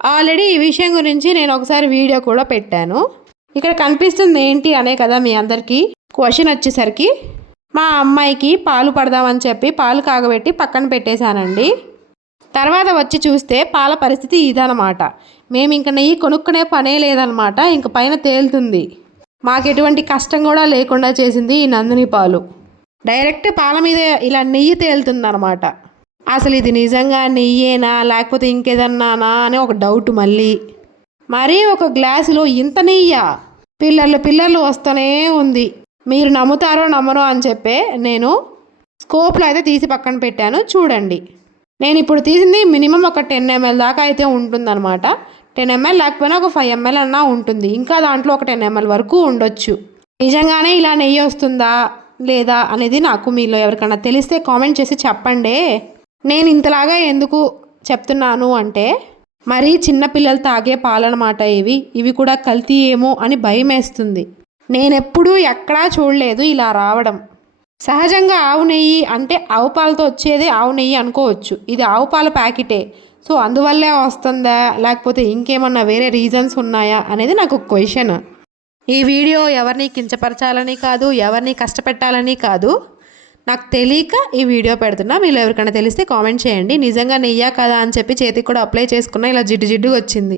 Already ఈ విషయం గురించి నేను ఒకసారి వీడియో కూడా పెట్టాను. ఇక్కడ కనిపిస్తుంది ఏంటి అనే కదా మీ అందరికీ క్వశ్చన్ వచ్చేసరికి, మా అమ్మాయికి పాలు పడదామని చెప్పి పాలు కాగబెట్టి పక్కన పెట్టేశానండి. తర్వాత వచ్చి చూస్తే పాల పరిస్థితి ఇదనమాట. మేము ఇంక నెయ్యి కొనుక్కునే పనే లేదనమాట. ఇంక పైన తేలుతుంది. మాకు ఎటువంటి కష్టం కూడా లేకుండా చేసింది ఈ నందిని పాలు. డైరెక్ట్ పాల మీద ఇలా నెయ్యి తేలుతుందనమాట. అసలు ఇది నిజంగా నెయ్యేనా లేకపోతే ఇంకేదన్నానా అని ఒక డౌట్ మళ్ళీ. మరీ ఒక గ్లాసులో ఇంత నెయ్యా? పిల్లర్లు వస్తూనే ఉంది. మీరు నమ్ముతారో నమ్మరో అని చెప్పే నేను స్కోప్లో అయితే తీసి పక్కన పెట్టాను. చూడండి, నేను ఇప్పుడు తీసింది మినిమం ఒక 10 ml దాకా అయితే ఉంటుందన్నమాట. 10 ml లేకపోయినా ఒక 5 ml అన్నా ఉంటుంది. ఇంకా దాంట్లో ఒక 10 ml వరకు ఉండొచ్చు. నిజంగానే ఇలా నెయ్యి వస్తుందా లేదా అనేది నాకు మీలో ఎవరికైనా తెలిస్తే కామెంట్ చేసి చెప్పండి. నేను ఇంతలాగా ఎందుకు చెప్తున్నాను అంటే, మరీ చిన్నపిల్లలు తాగే పాలనమాట ఇవి కూడా కల్తీ ఏమో అని భయం వేస్తుంది. నేనెప్పుడూ ఎక్కడా చూడలేదు ఇలా రావడం. సహజంగా ఆవు నెయ్యి అంటే ఆవు పాలతో వచ్చేదే ఆవు నెయ్యి అనుకోవచ్చు. ఇది ఆవు పాల ప్యాకెటే. సో అందువల్లే వస్తుందా లేకపోతే ఇంకేమన్నా వేరే రీజన్స్ ఉన్నాయా అనేది నాకు ఒక క్వశ్చన్. ఈ వీడియో ఎవరిని కించపరచాలని కాదు, ఎవరిని కష్టపెట్టాలని కాదు. నాకు తెలియక ఈ వీడియో పెడుతున్నా. మీరు ఎవరికైనా తెలిస్తే కామెంట్ చేయండి. నిజంగా నెయ్యా కదా అని చెప్పి చేతికి కూడా అప్లై చేసుకున్నా ఇలా జిడ్డుగా వచ్చింది.